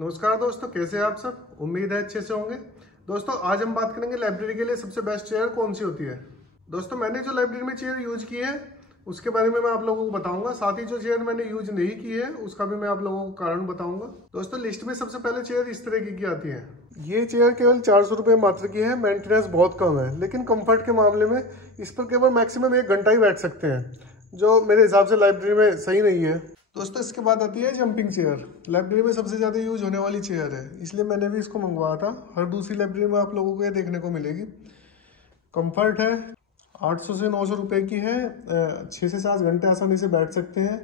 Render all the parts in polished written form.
नमस्कार दोस्तों, कैसे हैं आप सब। उम्मीद है अच्छे से होंगे। दोस्तों आज हम बात करेंगे लाइब्रेरी के लिए सबसे बेस्ट चेयर कौन सी होती है। दोस्तों मैंने जो लाइब्रेरी में चेयर यूज की है उसके बारे में मैं आप लोगों को बताऊंगा। साथ ही जो चेयर मैंने यूज नहीं की है उसका भी मैं आप लोगों को कारण बताऊंगा। दोस्तों लिस्ट में सबसे पहले चेयर इस तरह की आती है। ये चेयर केवल 400 रुपये मात्र की है। मेंटेनेंस बहुत कम है, लेकिन कंफर्ट के मामले में इस पर केवल मैक्सिमम 1 घंटा ही बैठ सकते हैं, जो मेरे हिसाब से लाइब्रेरी में सही नहीं है। दोस्तों इसके बाद आती है जंपिंग चेयर। लाइब्रेरी में सबसे ज़्यादा यूज होने वाली चेयर है, इसलिए मैंने भी इसको मंगवाया था। हर दूसरी लाइब्रेरी में आप लोगों को ये देखने को मिलेगी। कंफर्ट है, 800 से 900 रुपये की है। 6 से 7 घंटे आसानी से बैठ सकते हैं।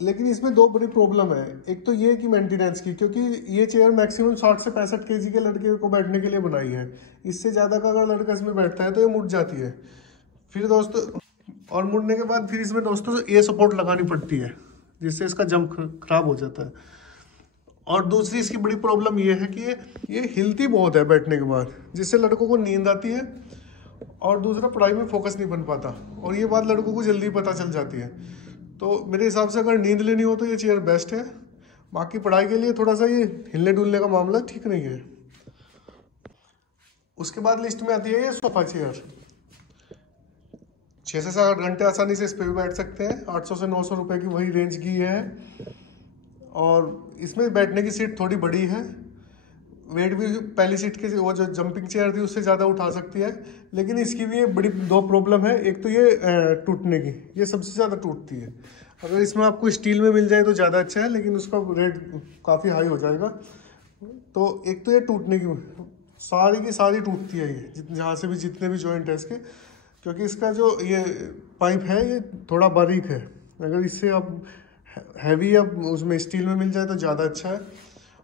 लेकिन इसमें 2 बड़ी प्रॉब्लम है। एक तो ये कि मेंटेनेंस की, क्योंकि ये चेयर मैक्सिमम 60 से 65 केजी के लड़के को बैठने के लिए बनाई है। इससे ज़्यादा का अगर लड़का इसमें बैठता है तो ये मुड़ जाती है। फिर दोस्तों और मुड़ने के बाद फिर इसमें दोस्तों ये सपोर्ट लगानी पड़ती है, जिससे इसका जंप खराब हो जाता है। और दूसरी इसकी बड़ी प्रॉब्लम ये है कि ये हिलती बहुत है बैठने के बाद, जिससे लड़कों को नींद आती है और दूसरा पढ़ाई में फोकस नहीं बन पाता। और ये बात लड़कों को जल्दी पता चल जाती है। तो मेरे हिसाब से अगर नींद लेनी हो तो ये चेयर बेस्ट है। बाकी पढ़ाई के लिए थोड़ा सा ये हिलने डुलने का मामला ठीक नहीं है। उसके बाद लिस्ट में आती है ये सोफा चेयर। 6 से 7 घंटे आसानी से इस पर भी बैठ सकते हैं। 800 से 900 रुपये की वही रेंज की है। और इसमें बैठने की सीट थोड़ी बड़ी है। वेट भी पहली सीट की वो जो जंपिंग चेयर थी उससे ज़्यादा उठा सकती है। लेकिन इसकी भी बड़ी 2 प्रॉब्लम है। एक तो ये टूटने की, ये सबसे ज़्यादा टूटती है। अगर इसमें आपको स्टील में मिल जाए तो ज़्यादा अच्छा है, लेकिन उसका रेट काफ़ी हाई हो जाएगा। तो एक तो ये टूटने की सारी की सारी टूटती है, ये जहाँ से भी जितने भी जॉइंट है इसके, क्योंकि इसका जो ये पाइप है ये थोड़ा बारीक है। अगर इससे आप हैवी या उसमें स्टील में मिल जाए तो ज़्यादा अच्छा है।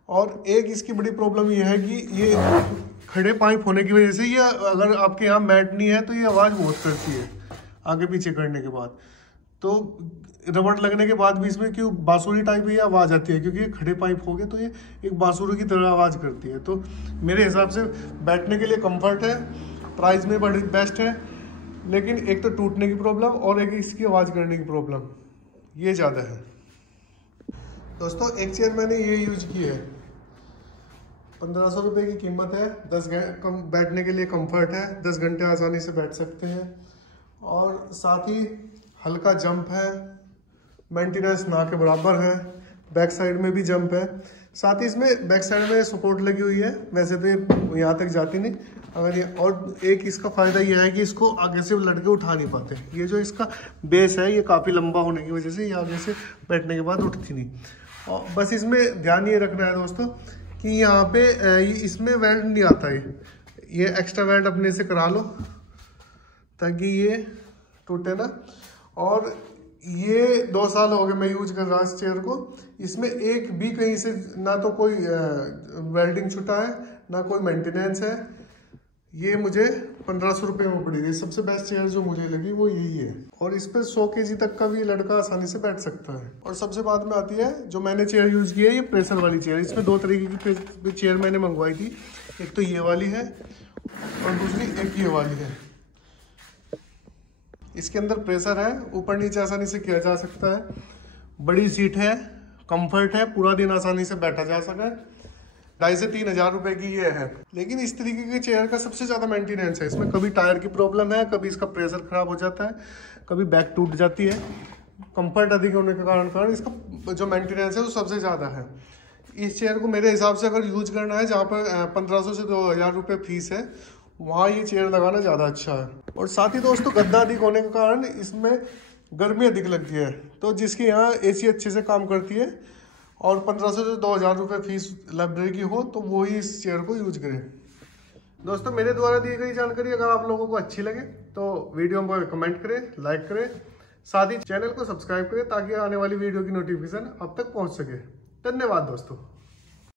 और एक इसकी बड़ी प्रॉब्लम ये है कि ये खड़े पाइप होने की वजह से ये अगर आपके यहाँ मैट नहीं है तो ये आवाज़ बहुत करती है आगे पीछे करने के बाद। तो रबड़ लगने के बाद भी इसमें क्यों बांसुरी टाइप ये आवाज़ आती है, क्योंकि ये खड़े पाइप हो गए तो ये एक बांसुरी की तरह आवाज़ करती है। तो मेरे हिसाब से बैठने के लिए कम्फर्ट है, प्राइस में बड़ी बेस्ट है, लेकिन एक तो टूटने की प्रॉब्लम और एक इसकी आवाज़ करने की प्रॉब्लम ये ज़्यादा है। दोस्तों एक चेयर मैंने ये यूज की है, 1500 रुपये की कीमत है। 10 घंटे बैठने के लिए कंफर्ट है, 10 घंटे आसानी से बैठ सकते हैं। और साथ ही हल्का जंप है, मेंटेनेंस ना के बराबर है। बैक साइड में भी जंप है, साथ ही इसमें बैक साइड में सपोर्ट लगी हुई है। वैसे तो यहाँ तक जाती नहीं। अगर ये और एक इसका फ़ायदा ये है कि इसको आगे से लड़के उठा नहीं पाते। ये जो इसका बेस है ये काफ़ी लंबा होने की वजह से ये आगे से बैठने के बाद उठती नहीं। और बस इसमें ध्यान ये रखना है दोस्तों कि यहाँ पे इसमें वेल्ड नहीं आता है। ये एक्स्ट्रा वेल्ड अपने से करा लो ताकि ये टूटे ना। और ये 2 साल हो गए मैं यूज कर रहा इस चेयर को। इसमें एक भी कहीं से ना तो कोई वेल्डिंग छुटा है ना कोई मेंटेनेंस है। ये मुझे 1500 रुपये में पड़ी थी। सबसे बेस्ट चेयर जो मुझे लगी वो यही है। और इस पर 100 केजी तक का भी लड़का आसानी से बैठ सकता है। और सबसे बाद में आती है जो मैंने चेयर यूज की है, ये प्रेशर वाली चेयर। इसमें 2 तरीके की चेयर मैंने मंगवाई थी। एक तो ये वाली है और दूसरी एक ये वाली है। इसके अंदर प्रेशर है, ऊपर नीचे आसानी से किया जा सकता है। बड़ी सीट है, कंफर्ट है, पूरा दिन आसानी से बैठा जा सके। 2,500 से 3,000 रुपए की ये है। लेकिन इस तरीके की चेयर का सबसे ज़्यादा मेंटेनेंस है। इसमें कभी टायर की प्रॉब्लम है, कभी इसका प्रेशर खराब हो जाता है, कभी बैक टूट जाती है। कंफर्ट अधिक होने के कारण इसका जो मेंटेनेंस है वो सबसे ज़्यादा है। इस चेयर को मेरे हिसाब से अगर यूज करना है जहाँ पर 1500 से 2,000 रुपये फीस है, वहाँ ये चेयर लगाना ज़्यादा अच्छा है। और साथ ही दोस्तों गद्दा अधिक होने के कारण इसमें गर्मी अधिक लगती है, तो जिसके यहाँ AC अच्छे से काम करती है। और 1500 से 2,000 रुपये फीस लाइब्रेरी की हो तो वो ही इस चेयर को यूज करें। दोस्तों मेरे द्वारा दी गई जानकारी अगर आप लोगों को अच्छी लगे तो वीडियो में कमेंट करें, लाइक करें, साथ ही चैनल को सब्सक्राइब करें ताकि आने वाली वीडियो की नोटिफिकेशन अब तक पहुंच सके। धन्यवाद दोस्तों।